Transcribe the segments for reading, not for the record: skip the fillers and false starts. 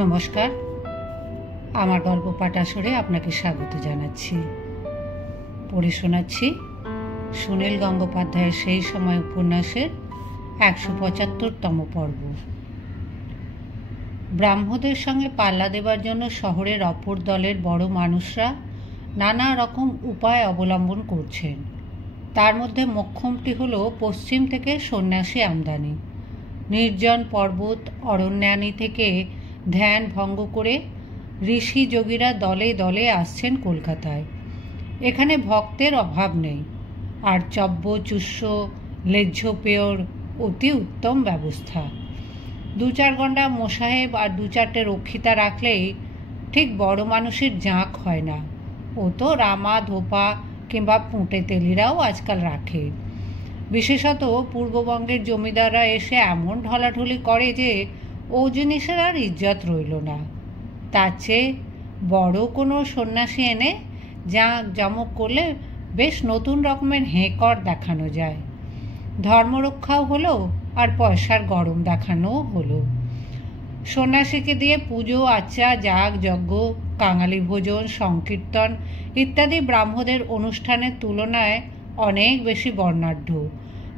নমস্কার, আমার গল্প পাঠ আসরে আপনাকে স্বাগত জানাচ্ছি। পড়ে শোনাচ্ছি সুনীল গঙ্গোপাধ্যায়ের সেই সময় উপন্যাসের ১৭৫তম পর্ব। ব্রাহ্মদের সঙ্গে পাল্লা দেবার জন্য শহরের অপর দলের বড় মানুষরা নানা রকম উপায় অবলম্বন করছেন। তার মধ্যে মোক্ষমটি হল পশ্চিম থেকে সন্ন্যাসী আমদানি। নির্জন পর্বত অরণ্যানি থেকে ধ্যান ভঙ্গ করে ঋষি যোগীরা দলে দলে আসছেন কলকাতায়। এখানে ভক্তের অভাব নেই, আর চব্য চুষ্য লেহ্য পেয়র অতি উত্তম ব্যবস্থা। ২-৪ ঘণ্টা মোসাহেব আর ২-৪টে রক্ষিতা রাখলেই ঠিক বড় মানুষের জাঁক হয় না। ও তো রামা ধোপা কিংবা পুঁটে তেলিরাও আজকাল রাখে। বিশেষত পূর্ববঙ্গের জমিদাররা এসে এমন ঢলাঢলি করে যে ও জিনিসের আর ইজ্জত রইল না। তার চেয়ে বড় কোনো সন্ন্যাসী এনে জাঁক জমক করলে বেশ নতুন রকমের হেঁকড় দেখানো যায়। ধর্মরক্ষাও হলো আর পয়সার গরম দেখানোও হলো। সন্ন্যাসীকে দিয়ে পুজো আচ্চা যাগ যজ্ঞ কাঙালি ভোজন সংকীর্তন ইত্যাদি ব্রাহ্মদের অনুষ্ঠানের তুলনায় অনেক বেশি বর্ণাঢ্য।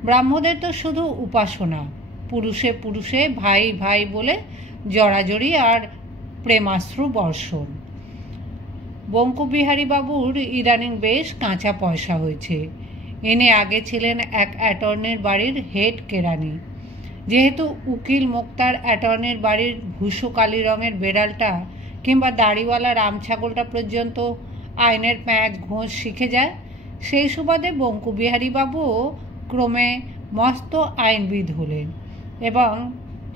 ব্রাহ্মদের তো শুধু উপাসনা, পুরুষে পুরুষে ভাই ভাই বলে জড়াজড়ি আর প্রেমাশ্রু বর্ষণ। বঙ্কুবিহারী বাবুর ইদানিং বেশ কাঁচা পয়সা হয়েছে। ইনি আগে ছিলেন এক অ্যাটর্নির বাড়ির হেড কেরানি। যেহেতু উকিল মোক্তার অ্যাটর্নির বাড়ির ভূষো কালি রঙের বেড়ালটা কিংবা দাড়িওয়ালা রামছাগলটা পর্যন্ত আইনের প্যাঁচ ঘোষ শিখে যায়, সেই সুবাদে বঙ্কুবিহারী বাবুও ক্রমে মস্ত আইনবিদ হলেন এবং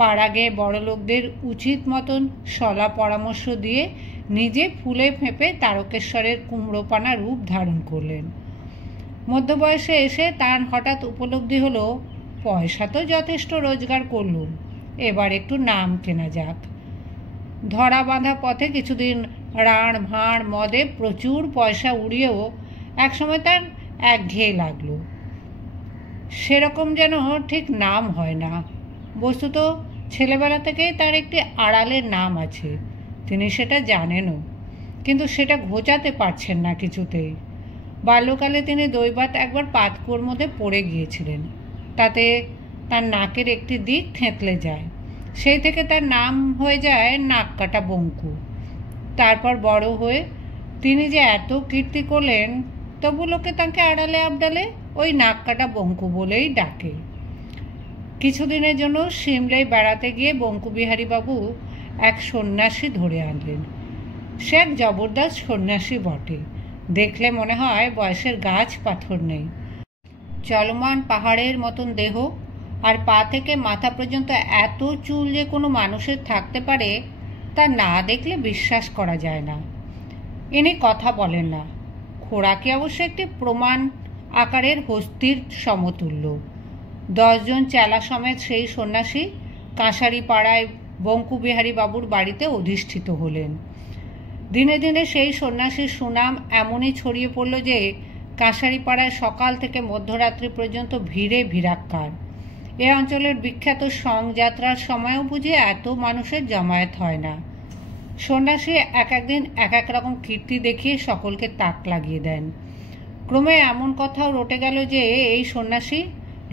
পাড়াগে বড়লোকদের উচিত মতন সলা পরামর্শ দিয়ে নিজে ফুলে ফেঁপে তারকেশ্বরের কুমড়োপানা রূপ ধারণ করলেন। মধ্যবয়সে এসে তার হঠাৎ উপলব্ধি হলো, পয়সা তো যথেষ্ট রোজগার করলুম, এবার একটু নাম কেনা যাক। ধরা বাঁধা পথে কিছুদিন রাঁড় ভাঁড় মদে প্রচুর পয়সা উড়িয়েও একসময় তার একঘেয়ে লাগলো। সেরকম যেন ঠিক নাম হয় না। বস্তুত ছেলেবেলা থেকেই তার একটি আড়ালের নাম আছে, তিনি সেটা জানেনও, কিন্তু সেটা ঘোচাতে পারছেন না কিছুতেই। বাল্যকালে তিনি দৈবাত একবার পাতকুয়োর মধ্যে পড়ে গিয়েছিলেন। তাতে তার নাকের একটি দিক থেঁতলে যায়। সেই থেকে তার নাম হয়ে যায় নাক কাটা বঙ্কু। তারপর বড় হয়ে তিনি যে এত কীর্তি করলেন, তবু লোকে তাকে আড়ালে আবডালে ওই নাক কাটা বঙ্কু বলেই ডাকে। কিছুদিনের জন্য সিমলায় বেড়াতে গিয়ে বঙ্কুবিহারী বাবু এক সন্ন্যাসী ধরে আনলেন। সে এক জবরদস্ত সন্ন্যাসী বটে। দেখলে মনে হয় বয়সের গাছ পাথর নেই। চলমান পাহাড়ের মতন দেহ, আর পা থেকে মাথা পর্যন্ত এত চুল যে কোনো মানুষের থাকতে পারে তা না দেখলে বিশ্বাস করা যায় না। ইনি কথা বলেন না। খোরাকি অবশ্য একটি প্রমাণ আকারের হস্তির সমতুল্য। 10 জন চেলা সমেত সেই সন্ন্যাসী কাঁসারি পাড়ায় বঙ্কুবিহারী বাবুর বাড়িতে অধিষ্ঠিত হলেন। দিনে দিনে সেই সন্ন্যাসীর সুনাম এমনই ছড়িয়ে পড়ল যে কাঁসারি পাড়ায় সকাল থেকে মধ্যরাত্রি পর্যন্ত ভিড়ে ভিড়াক্কার। এ অঞ্চলের বিখ্যাত সংযাত্রার সময়ও বুঝি এত মানুষের জমায়েত হয় না। সন্ন্যাসী এক একদিন এক এক রকম কীর্তি দেখিয়ে সকলকে তাক লাগিয়ে দেন। ক্রমে এমন কথাও রটে গেল যে এই সন্ন্যাসী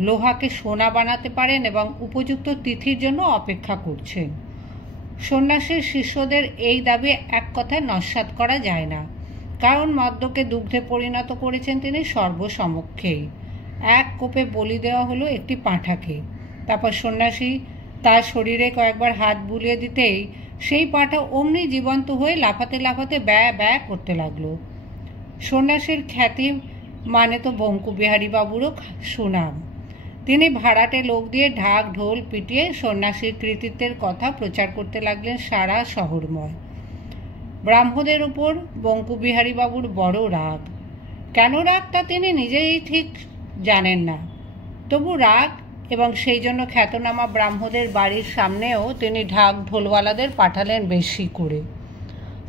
লোহাকে সোনা বানাতে পারেন এবং উপযুক্ত তিথির জন্য অপেক্ষা করছেন। সন্ন্যাসীর শিষ্যদের এই দাবি এক কথায় নস্যাৎ করা যায় না, কারণ মদ্যকে দুগ্ধে পরিণত করেছেন তিনি সর্বসমক্ষেই। এক কোপে বলি দেওয়া হলো একটি পাঁঠাকে। তারপর সন্ন্যাসী তার শরীরে কয়েকবার হাত বুলিয়ে দিতেই সেই পাঁঠা অমনি জীবন্ত হয়ে লাফাতে লাফাতে ব্যা ব্যা করতে লাগলো। সন্ন্যাসীর খ্যাতি মানে তো বঙ্কুবিহারী বাবুরও সুনাম। তিনি ভাড়াটে লোক দিয়ে ঢাক ঢোল পিটিয়ে সন্ন্যাসীর কৃতিত্বের কথা প্রচার করতে লাগলেন সারা শহরময়। ব্রাহ্মদের উপর বঙ্কুবিহারী বাবুর বড় রাগ। কেন রাগ তা তিনি নিজেই ঠিক জানেন না, তবু রাগ, এবং সেই জন্য খ্যাতনামা ব্রাহ্মদের বাড়ির সামনেও তিনি ঢাক ঢোলওয়ালাদের পাঠালেন বেশি করে।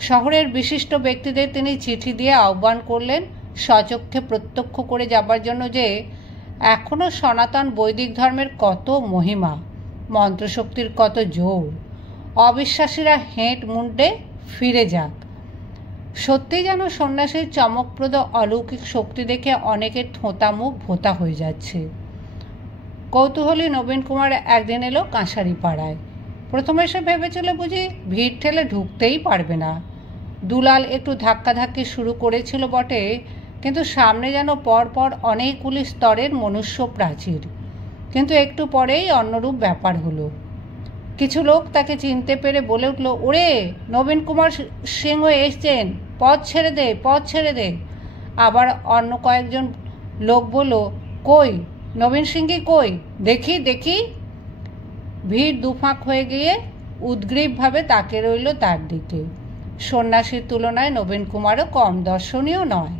শহরের বিশিষ্ট ব্যক্তিদের তিনি চিঠি দিয়ে আহ্বান করলেন স্বচক্ষে প্রত্যক্ষ করে যাবার জন্য যে এখনও সনাতন বৈদিক ধর্মের কত মহিমা, মন্ত্রশক্তির কত জোর, অবিশ্বাসীরা হেঁট মুন্ডে ফিরে যাক। সত্যি যেন সন্ন্যাসীর চমকপ্রদ অলৌকিক শক্তি দেখে অনেকের থোঁতা মুখ ভোঁতা হয়ে যাচ্ছে। কৌতূহলী নবীন কুমার একদিন এলো কাঁসারি পাড়ায়। প্রথমে সে ভেবেছিল বুঝি ভিড় ঠেলে ঢুকতেই পারবে না। দুলাল একটু ধাক্কাধাক্কি শুরু করেছিল বটে, কিন্তু সামনে যেন পরপর অনেকগুলি স্তরের মনুষ্য প্রাচীর। কিন্তু একটু পরেই অন্যরূপ ব্যাপার হলো। কিছু লোক তাকে চিনতে পেরে বলে উঠল, ওরে নবীন কুমার সিংহ এসছেন, পথ ছেড়ে দে, পথ ছেড়ে দে। আবার অন্য কয়েকজন লোক বলল, কই নবীন সিংহী কই, দেখি দেখি। ভিড় দুফাঁক হয়ে গিয়ে উদ্গ্রীবভাবে তাকে রইল তার দিকে। সন্ন্যাসীর তুলনায় নবীন কুমারও কম দর্শনীয় নয়।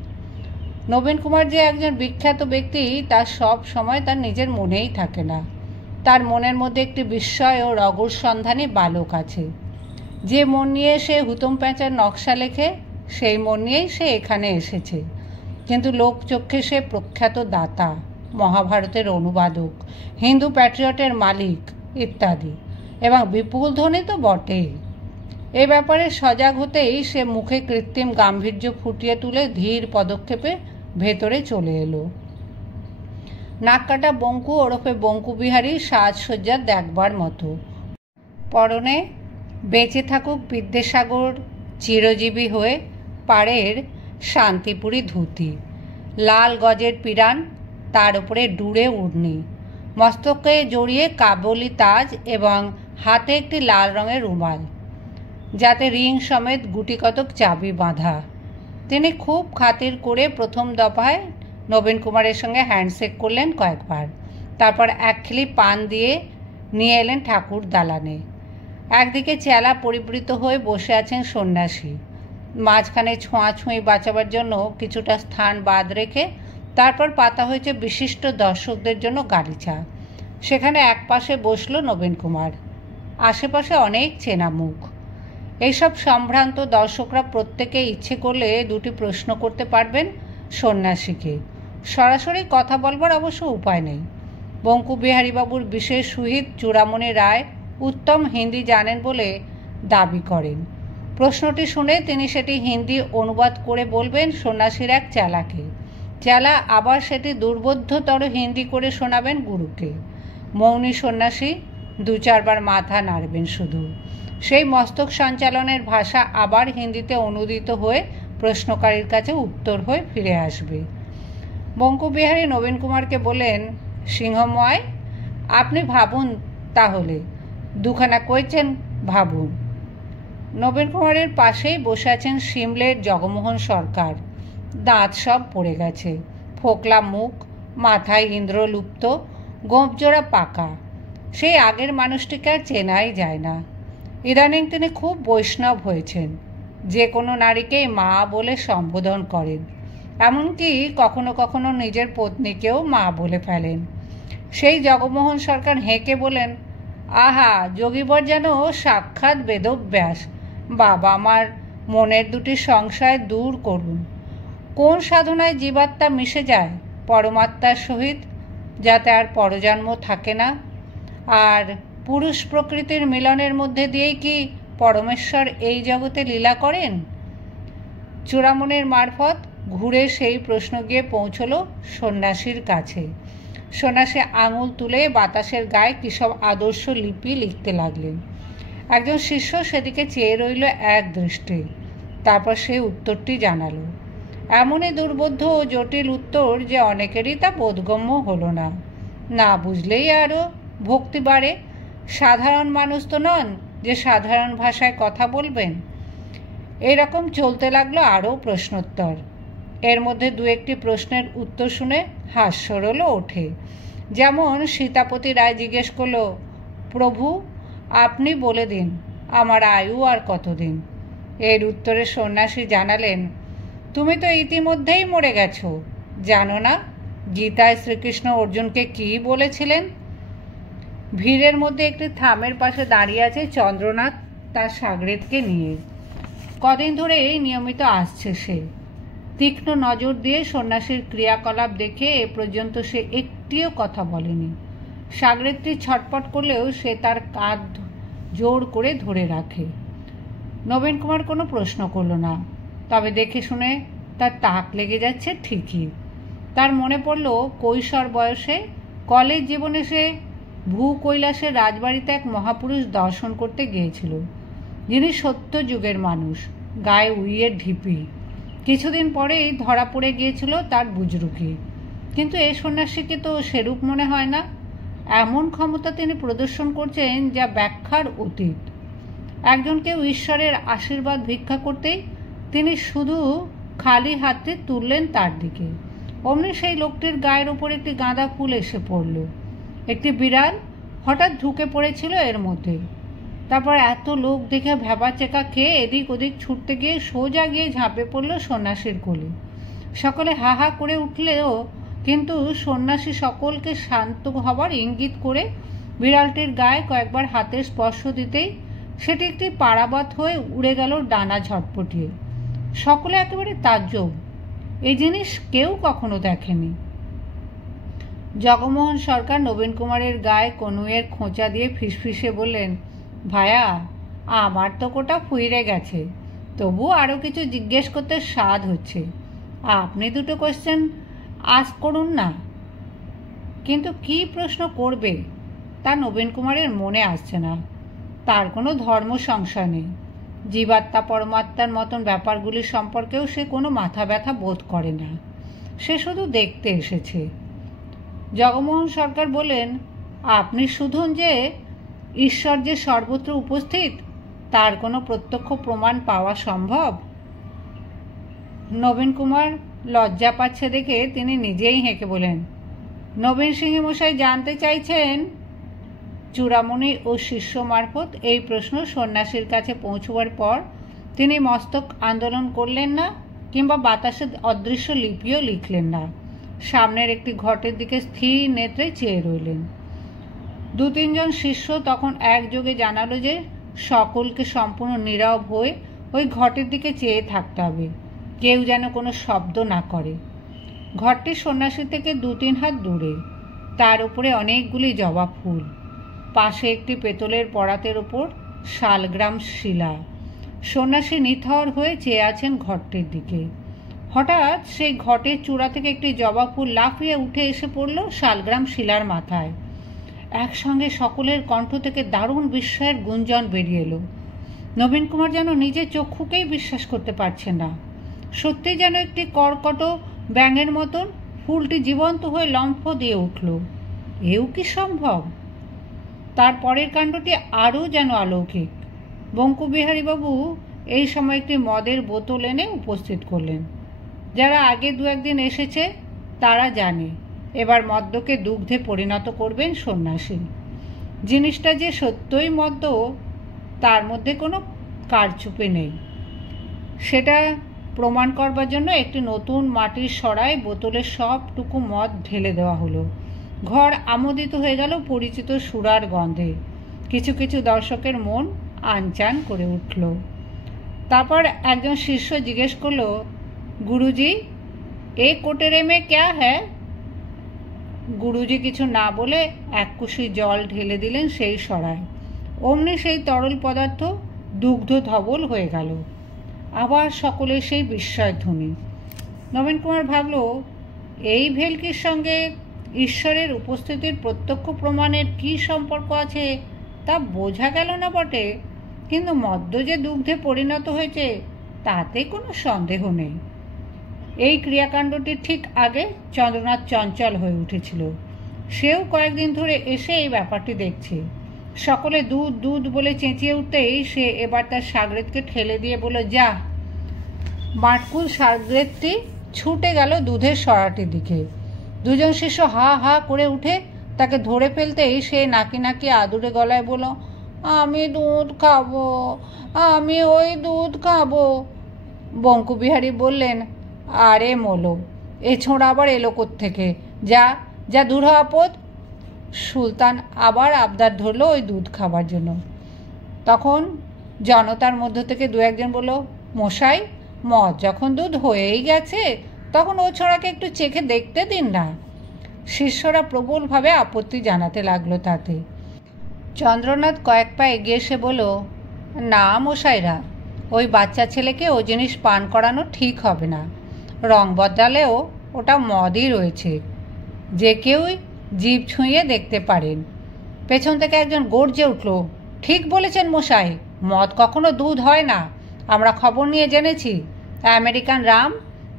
নবীন কুমার যে একজন বিখ্যাত ব্যক্তি তা সব সময় তার নিজের মনেই থাকে না। তার মনের মধ্যে একটি বিস্ময় ও রগর সন্ধানী বালক আছে। যে মন নিয়ে সে হুতুম প্যাঁচার নকশা লেখে, সেই মন নিয়েই সে এখানে এসেছে। কিন্তু লোকচক্ষে সে প্রখ্যাত দাতা, মহাভারতের অনুবাদক, হিন্দু প্যাট্রিয়টের মালিক ইত্যাদি, এবং বিপুল ধনী তো বটেই। এ ব্যাপারে সজাগ হতেই সে মুখে কৃত্রিম গাম্ভীর্য ফুটিয়ে তুলে ধীর পদক্ষেপে ভেতরে চলে এলো। নাককাটা বঙ্কু ওরফে বঙ্কুবিহারীর সাজসজ্জা দেখবার মতো। পরনে বেঁচে থাকুক বিদ্যাসাগর চিরজীবী হয়ে পাড়ের শান্তিপুরী ধুতি, লাল গজের পিরান, তার উপরে ডুরে উড়নি, মস্তকে জড়িয়ে কাবলি তাজ এবং হাতে একটি লাল রঙের রুমাল, যাতে রিং সমেত গুটি কতক চাবি বাঁধা। তিনি খুব খাতির করে প্রথম দফায় নবীন কুমারের সঙ্গে হ্যান্ডশেক করলেন কয়েকবার। তারপর এক খিলি পান দিয়ে নিয়ে এলেন ঠাকুর দালানে। একদিকে চেলা পরিবৃত হয়ে বসে আছেন সন্ন্যাসী। মাঝখানে ছোঁয়াছুঁই বাঁচাবার জন্য কিছুটা স্থান বাদ রেখে তারপর পাতা হয়েছে বিশিষ্ট দর্শকদের জন্য গালিচা। সেখানে এক পাশে বসল নবীন কুমার। আশেপাশে অনেক চেনা মুখ। এইসব সম্ভ্রান্ত দর্শকরা প্রত্যেকে ইচ্ছে করলে দুটি প্রশ্ন করতে পারবেন সন্ন্যাসীকে। সরাসরি কথা বলবার অবশ্য উপায় নেই। বঙ্কুবিহারীবাবুর বিশেষ সুহিত চূড়ামণি রায় উত্তম হিন্দি জানেন বলে দাবি করেন। প্রশ্নটি শুনে তিনি সেটি হিন্দি অনুবাদ করে বলবেন সন্ন্যাসীর এক চেলাকে। চেলা আবার সেটি দুর্বোধ্যতর হিন্দি করে শোনাবেন গুরুকে। মৌনী সন্ন্যাসী দু চারবার মাথা নাড়বেন শুধু। সেই মস্তক সঞ্চালনের ভাষা আবার হিন্দিতে অনুদিত হয়ে প্রশ্নকারীর কাছে উত্তর হয়ে ফিরে আসবে। বঙ্কুবিহারী নবীন কুমারকে বলেন, সিংহময়, আপনি ভাবুন তাহলে, দুখানা কইছেন ভাবুন। নবীন কুমারের পাশেই বসে আছেন সিমলের জগমোহন সরকার। দাঁত সব পড়ে গেছে, ফোকলা মুখ, মাথায় ইন্দ্রলুপ্ত, গোঁপজোড়া পাকা। সেই আগের মানুষটিকে আর চেনাই যায় না। ইদানিং তিনি খুব বৈষ্ণব হয়েছেন। যে কোনো নারীকেই মা বলে সম্বোধন করেন, এমনকি কখনো কখনো নিজের পত্নীকেও মা বলে ফেলেন। সেই জগমোহন সরকার হেঁকে বলেন, আহা, যোগীবর যেন সাক্ষাৎ বেদব্যাস। বাবা, আমার মনের দুটি সংশয় দূর করুন। কোন সাধনায় জীবাত্মা মিশে যায় পরমাত্মার সহিত, যাতে আর পরজন্ম থাকে না? আর পুরুষ প্রকৃতির মিলনের মধ্যে দিয়েই কি পরমেশ্বর এই জগতে লীলা করেন? চূড়ামণির মারফত ঘুরে সেই প্রশ্ন গিয়ে পৌঁছল সন্ন্যাসীর কাছে। সন্ন্যাসী আঙুল তুলে বাতাসের গায়ে কী সব আদর্শ লিপি লিখতে লাগলেন। একজন শিষ্য সেদিকে চেয়ে রইল এক দৃষ্টে। তারপর সে উত্তরটি জানালো। এমনই দুর্বোধ্য ও জটিল উত্তর যে অনেকেরই তা বোধগম্য হলো না। না বুঝলেই আরও ভক্তি বাড়ে। সাধারণ মানুষ তো নন যে সাধারণ ভাষায় কথা বলবেন। এরকম চলতে লাগলো আরও প্রশ্নোত্তর। এর মধ্যে দু একটি প্রশ্নের উত্তর শুনে হাস্যরোলও ওঠে। যেমন সীতাপতি রায় জিজ্ঞেস করল, প্রভু, আপনি বলে দিন আমার আয়ু আর কতদিন? এর উত্তরে সন্ন্যাসী জানালেন, তুমি তো ইতিমধ্যেই মরে গেছো, জানো না গীতায় শ্রীকৃষ্ণ অর্জুনকে কী বলেছিলেন? ভিড়ের মধ্যে একটি থামের পাশে দাঁড়িয়ে আছে চন্দ্রনাথ তার সাগরেদকে নিয়ে। কদিন ধরে এই নিয়মিত আসছে সে। তীক্ষ্ণ নজর দিয়ে সন্ন্যাসীর ক্রিয়াকলাপ দেখে এ পর্যন্ত সে একটিও কথা বলেনি। সাগরেদটি ছটপট করলেও সে তার কাঁধ জোর করে ধরে রাখে। নবীন কুমার কোনো প্রশ্ন করল না, তবে দেখে শুনে তার তাক লেগে যাচ্ছে ঠিকই। তার মনে পড়ল কৈশোর বয়সে কলেজ জীবনে সে ভূকৈলাসের রাজবাড়িতে এক মহাপুরুষ দর্শন করতে গিয়েছিল, যিনি সত্য যুগের মানুষ, গায়ে উইয়ের ঢিপি। কিছুদিন পরেই ধরা পড়ে গিয়েছিল তার বুজরুকি। কিন্তু এই সন্ন্যাসীকে তো সেরূপ মনে হয় না। এমন ক্ষমতা তিনি প্রদর্শন করছেন যা ব্যাখ্যার অতীত। একজনকে ঈশ্বরের আশীর্বাদ ভিক্ষা করতেই তিনি শুধু খালি হাতে তুললেন তার দিকে। অমনি সেই লোকটির গায়ের ওপর একটি গাঁদা ফুল এসে পড়ল। একটি বিড়াল হঠাৎ ঢুকে পড়েছিল এর মধ্যে। তারপর এত লোক দেখে ভ্যাবাচেকা খেয়ে এদিক ওদিক ছুটতে গিয়ে সোজা গিয়ে ঝাঁপে পড়ল সন্ন্যাসীর কোলে। সকলে হা হা করে উঠলেও কিন্তু সন্ন্যাসী সকলকে শান্ত হবার ইঙ্গিত করে বিড়ালটির গায়ে কয়েকবার হাতের স্পর্শ দিতেই সেটি একটি পারাবাত হয়ে উড়ে গেল ডানা ঝটপটিয়ে। সকলে একেবারে তাজ্জব, এই জিনিস কেউ কখনো দেখেনি। জগমোহন সরকার নবীন কুমারের গায়ে কনুইয়ের খোঁচা দিয়ে ফিসফিসে বললেন, ভায়া, আমার তো কোটা ফুইরে গেছে, তবু আরও কিছু জিজ্ঞেস করতে স্বাদ হচ্ছে। আপনি দুটো কোয়েশ্চেন আজ করুন না। কিন্তু কি প্রশ্ন করবে তা নবীন কুমারের মনে আসছে না। তার কোনো ধর্ম সংশয় নেই। জীবাত্মা পরমাত্মার মতন ব্যাপারগুলি সম্পর্কেও সে কোনো মাথা ব্যথা বোধ করে না। সে শুধু দেখতে এসেছে। জগমোহন সরকার বললেন, আপনি শুধুন যে ঈশ্বর যে সর্বত্র উপস্থিত তার কোনো প্রত্যক্ষ প্রমাণ পাওয়া সম্ভব? নবীন কুমার লজ্জা পাচ্ছে দেখে তিনি নিজেই হেঁকে বলেন, নবীন সিংহ মশাই জানতে চাইছেন? চূড়ামণি ও শিষ্য মারফত এই প্রশ্ন সন্ন্যাসীর কাছে পৌঁছবার পর তিনি মস্তক আন্দোলন করলেন না, কিংবা বাতাসে অদৃশ্য লিপিও লিখলেন না। সামনের একটি ঘটের দিকে স্থির নেত্রে চেয়ে রইলেন। দু তিনজন শিষ্য তখন একযোগে জানালো যে সকলকে সম্পূর্ণ নীরব হয়ে ওই ঘটের দিকে চেয়ে থাকতে হবে, কেউ যেন কোনো শব্দ না করে। ঘরটি সন্ন্যাসী থেকে 2-3 হাত দূরে। তার উপরে অনেকগুলি জবা ফুল। পাশে একটি পেতলের পরাতের ওপর শালগ্রাম শিলা। সন্ন্যাসী নিথর হয়ে চেয়ে আছেন ঘরটির দিকে। হঠাৎ সেই ঘটের চূড়া থেকে একটি জবা ফুল লাফিয়ে উঠে এসে পড়ল শালগ্রাম শিলার মাথায়। একসঙ্গে সকলের কণ্ঠ থেকে দারুণ বিস্ময়ের গুঞ্জন বেরিয়ে এলো। নবীন কুমার যেন নিজের চক্ষুকেই বিশ্বাস করতে পারছেন না। সত্যি যেন একটি কর্কট ব্যাঙের মতন ফুলটি জীবন্ত হয়ে লম্ফ দিয়ে উঠল। এও কি সম্ভব? তার পরের কাণ্ডটি আরও যেন অলৌকিক। বঙ্কুবিহারীবাবু এই সময় একটি মদের বোতল এনে উপস্থিত করলেন। যারা আগে 2-1 দিন এসেছে তারা জানে এবার মদ্যকে দুগ্ধে পরিণত করবেন সন্ন্যাসী। জিনিসটা যে সত্যই মদ্য তার মধ্যে কোনো কারচুপি নেই। সেটা প্রমাণ করবার জন্য একটি নতুন মাটির সরায় বোতলের সবটুকু মদ ঢেলে দেওয়া হলো। ঘর আমোদিত হয়ে গেল পরিচিত সুরার গন্ধে। কিছু কিছু দর্শকের মন আনচান করে উঠল। তারপর একজন শিষ্য জিজ্ঞেস করল, গুরুজি, এ কোটেরে মে ক্যা হ্যায়? গুরুজি কিছু না বলে এক কুশি জল ঢেলে দিলেন সেই সরায়। অমনি সেই তরল পদার্থ দুগ্ধ ধবল হয়ে গেল। আবার সকলের সেই বিস্ময়ধ্বনি। নবীন কুমার ভাবল, এই ভেলকির সঙ্গে ঈশ্বরের উপস্থিতির প্রত্যক্ষ প্রমাণের কি সম্পর্ক আছে তা বোঝা গেল না বটে, কিন্তু মদ্য যে দুগ্ধে পরিণত হয়েছে তাতে কোনো সন্দেহ নেই। এই ক্রিয়াকাণ্ডটির ঠিক আগে চন্দ্রনাথ চঞ্চল হয়ে উঠেছিল। সেও কয়েকদিন ধরে এসে এই ব্যাপারটি দেখছে। সকলে দুধ দুধ বলে চেঁচিয়ে উঠতেই সে এবার তার সাগরেদকে ঠেলে দিয়ে বলল, যা। মাটকুল সাগরেদটি ছুটে গেল দুধের সরাটির দিকে। দুজন শিষ্য হা হা করে উঠে তাকে ধরে ফেলতেই সে নাকি নাকি আদুরে গলায় বলল, আমি দুধ খাবো, আমি ওই দুধ খাবো। বঙ্কুবিহারী বললেন, আরে মোলো, এ ছোঁড়া আবার এলো কোত্থেকে? যা যা, দূর হ আপদ। সুলতান আবার আবদার ধরল ওই দুধ খাবার জন্য। তখন জনতার মধ্য থেকে 2-1 বলল, মশাই, মদ যখন দুধ হয়েই গেছে তখন ও ছোঁড়াকে একটু চেখে দেখতে দিন না। শিষ্যরা প্রবলভাবে আপত্তি জানাতে লাগলো তাতে। চন্দ্রনাথ কয়েক পা এগিয়ে এসে বলল, না মশাইরা, ওই বাচ্চা ছেলেকে ও জিনিস পান করানো ঠিক হবে না। রং বদলালেও ওটা মদই রয়েছে, যে কেউই জিভ ছুঁয়ে দেখতে পারেন। পেছন থেকে একজন গর্জে উঠল, ঠিক বলেছেন মশাই, মদ কখনো দুধ হয় না, আমরা খবর নিয়ে জেনেছি। আমেরিকান রাম,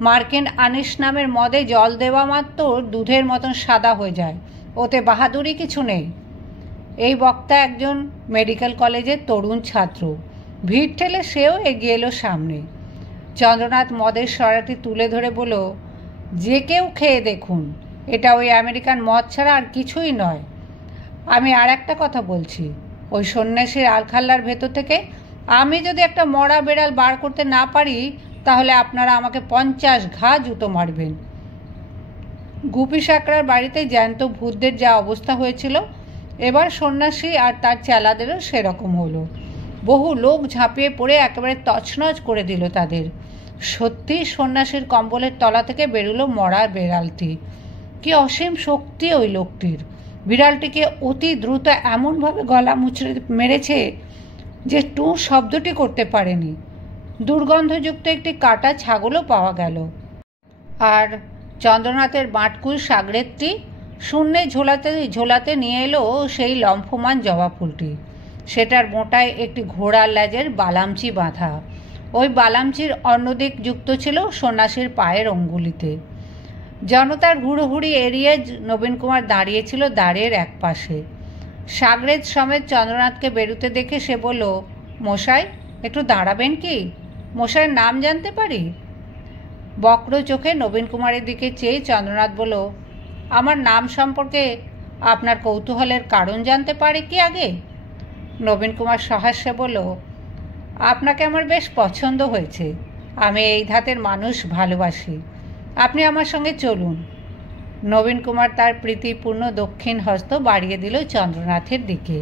মার্কিন আনিস নামের মদে জল দেওয়া মাত্র দুধের মতন সাদা হয়ে যায়, ওতে বাহাদুরি কিছু নেই। এই বক্তা একজন মেডিকেল কলেজের তরুণ ছাত্র। ভিড় ঠেলে সেও এগিয়ে এলো সামনে। চন্দ্রনাথ মদের সরাটি তুলে ধরে বলল, যে কেউ খেয়ে দেখুন, এটা ওই আমেরিকান মদ ছাড়া আর কিছুই নয়। আমি আর একটা কথা বলছি, ওই সন্ন্যাসীর আলখাল্লার ভেতর থেকে আমি যদি একটা মরা বেড়াল বার করতে না পারি, তাহলে আপনারা আমাকে 50 ঘা জুতো মারবেন। গুপি সাকরার বাড়িতে জ্যান্ত ভূতদের যা অবস্থা হয়েছিল, এবার সন্ন্যাসী আর তার চেলাদেরও সেরকম হলো। বহু লোক ঝাঁপিয়ে পড়ে একেবারে তছনছ করে দিল তাদের। সত্যি সন্ন্যাসীর কম্বলের তলা থেকে বেরুলো মরা বিড়ালটি। কি অসীম শক্তি ওই লোকটির! বিড়ালটিকে অতি দ্রুত এমনভাবে গলা মুচড়ে মেরেছে যে টু শব্দটি করতে পারেনি। দুর্গন্ধযুক্ত একটি কাটা ছাগলও পাওয়া গেল। আর চন্দ্রনাথের বাঁটকুল সাগরেদটি শূন্যে ঝোলাতে ঝোলাতে নিয়ে এলো সেই লম্ফমান জবা ফুলটি। সেটার মোটায় একটি ঘোড়ার লেজের বালামচি বাঁধা। ওই বালামচির অন্যদিক যুক্ত ছিল সন্ন্যাসীর পায়ের অঙ্গুলিতে। জনতার হুড়োহুড়ি এড়িয়ে নবীন কুমার দাঁড়িয়েছিল দ্বারের এক পাশে। সাগরেদ সমেত চন্দ্রনাথকে বেরুতে দেখে সে বলল, মশাই, একটু দাঁড়াবেন কি? মশাইয়ের নাম জানতে পারি? বক্র চোখে নবীন কুমারের দিকে চেয়ে চন্দ্রনাথ বলল, আমার নাম সম্পর্কে আপনার কৌতূহলের কারণ জানতে পারি কি আগে? নবীন কুমার সহাস্যে বলল, আপনাকে আমার বেশ পছন্দ হয়েছে। আমি এই ধাতের মানুষ ভালোবাসি। আপনি আমার সঙ্গে চলুন। নবীন কুমার তার প্রীতিপূর্ণ দক্ষিণ হস্ত বাড়িয়ে দিল চন্দ্রনাথের দিকে।